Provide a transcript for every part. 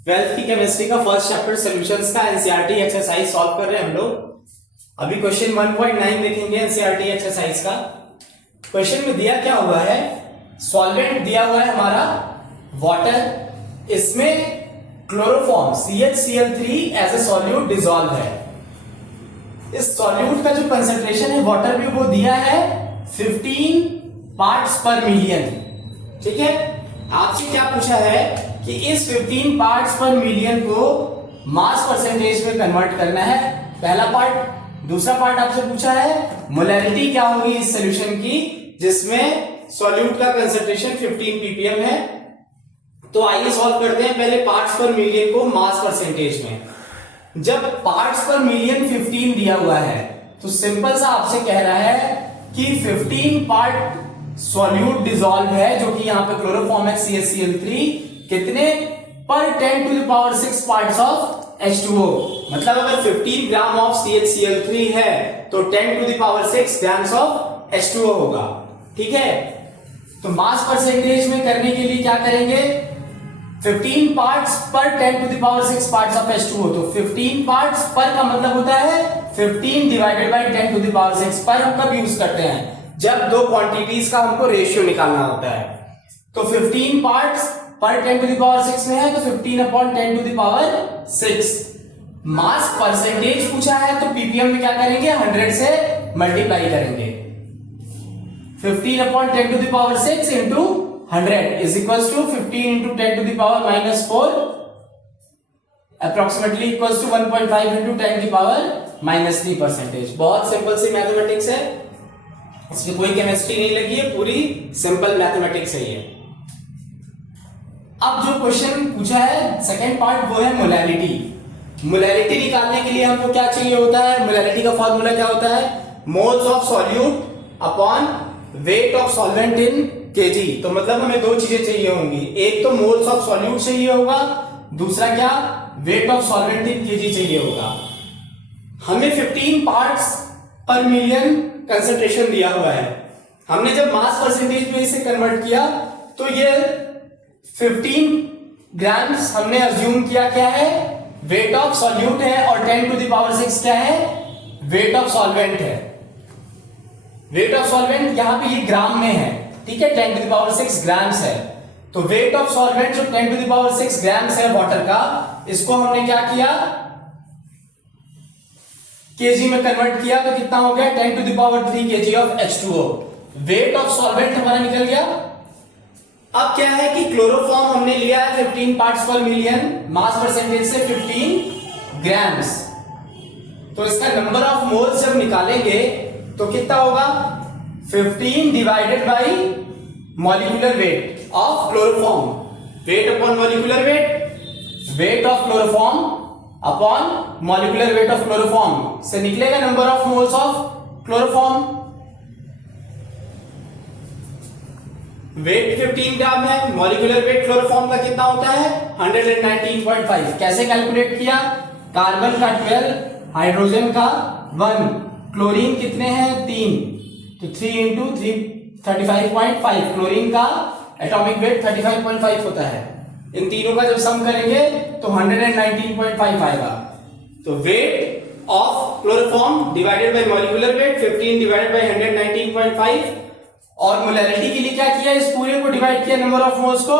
Twelfth की chemistry का first chapter solutions का एनसीईआरटी एक्सरसाइज सॉल्व कर रहे हैं हम लोग। अभी क्वेश्चन 1.9 देखेंगे एनसीईआरटी एक्सरसाइज का। क्वेश्चन में दिया क्या हुआ है, सॉल्वेंट दिया हुआ है हमारा वाटर, इसमें chloroform CHCl3 as a solute dissolve है। इस सॉल्यूट का जो कंसंट्रेशन है वाटर में वो दिया है 15 पार्ट्स पर मिलियन। ठीक है, आपसे क्या पूछा है कि इस 15 पार्ट्स पर मिलियन को मास परसेंटेज में कन्वर्ट करना है, पहला पार्ट। दूसरा पार्ट आपसे पूछा है मोलैरिटी क्या होगी इस सॉल्यूशन की जिसमें सॉल्यूट का कंसंट्रेशन 15 ppm है। तो आइए सॉल्व करते हैं पहले पार्ट्स पर मिलियन को मास परसेंटेज में। जब पार्ट्स पर मिलियन 15 दिया हुआ है तो सिंपल सा आपसे कह रहा है कि 15 पार्ट सॉल्यूट डिसॉल्व है जो कि यहां पे क्लोरोफॉर्म है CHCl3 कितने पर 10⁶ पार्ट्स ऑफ H2O। मतलब अगर 15 ग्राम ऑफ CHCl3 है तो 10⁶ ग्राम्स ऑफ H2O होगा। ठीक है, तो मास परसेंटेज में करने के लिए क्या करेंगे, 15 पार्ट्स पर 10⁶ पार्ट्स ऑफ H2O। तो 15 पार्ट्स पर का मतलब होता है 15 डिवाइडेड बाय 10⁶ पर हम कब यूज करते हैं, जब दो क्वांटिटीज का हमको रेशियो निकालना होता है। तो 15 पार्ट्स पर 10⁶ में है तो 15/10⁶। मास परसेंटेज पूछा है तो पीपीएम में क्या करेंगे, 100 से मल्टीप्लाई करेंगे। 15/10⁶ into 100 is equals to 15 into 10⁻⁻4 approximately equals to 1.5 into 10⁻⁻3%। बहुत सिंपल सी मैथमेटिक्स है, इसमें कोई केमिस्ट्री नहीं लगी है, पूरी सिंपल मैथमेटिक्स है ये। अब जो क्वेश्चन पूछा है सेकंड पार्ट वो है मोलैरिटी। मोलैरिटी निकालने के लिए हमको क्या चाहिए होता है, मोलैरिटी का फॉर्मूला क्या होता है, moles of solute upon weight of solvent in KG. तो मतलब हमें दो चीजें चाहिए होंगी, एक तो मोल्स ऑफ सॉल्यूट चाहिए होगा, दूसरा क्या, weight of solvent in KG चाहिए होगा। हमें 15 पार्ट्स पर मिलियन कंसंट्रेशन दिया हुआ है, हमने जब मास परसेंटेज में इसे कन्वर्ट किया तो ये 15 ग्राम्स हमने अज्यूम किया क्या है, वेट ऑफ सॉल्यूट है, और 10⁶ क्या है, वेट ऑफ सॉल्वेंट है। वेट ऑफ सॉल्वेंट यहां पे ये ग्राम में है, ठीक है, 10⁶ ग्राम्स है। तो वेट ऑफ सॉल्वेंट जो 10⁶ ग्राम्स है वाटर का, इसको हमने क्या किया, केजी में कन्वर्ट किया तो कितना हो गया, 10⁻³ kg of H2O। Weight of solvent हमारा निकल गया। अब क्या है कि क्लोरोफॉर्म हमने लिया है 15 पार्ट्स पर मिलियन, मास परसेंटेज से 15 ग्राम्स। तो इसका नंबर ऑफ मोल्स जब निकालेंगे तो कितना होगा, 15 divided by molecular weight of chloroform, weight upon molecular weight, weight of chloroform upon molecular weight of chloroform से निकलेगा number of moles of chloroform. Weight 15 gram है, मॉलिक्यूलर वेट क्लोरोफॉर्म का कितना होता है 119.5। कैसे कैलकुलेट किया, कार्बन का 12, हाइड्रोजन का 1, क्लोरीन कितने हैं 3, तो 3 इंटू 3 35.5। क्लोरीन का एटॉमिक वेट 35.5 होता है। इन तीनों का जब सम करेंगे तो 119.5 आएगा। तो wait of chloroform divided by molecular weight 15 divided by 119.5, और मोलैरिटी के लिए क्या किया, इस पूरे को डिवाइड किया नंबर ऑफ मोल्स को,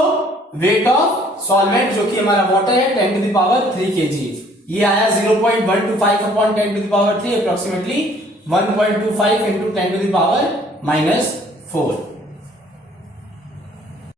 वेट ऑफ सॉल्वेंट जो कि हमारा वाटर है 10⁻³ kg, ये आया 0.125 अपॉन 10⁻³ अप्रोक्सीमेटली 1.25 इंटू 10⁻⁻4।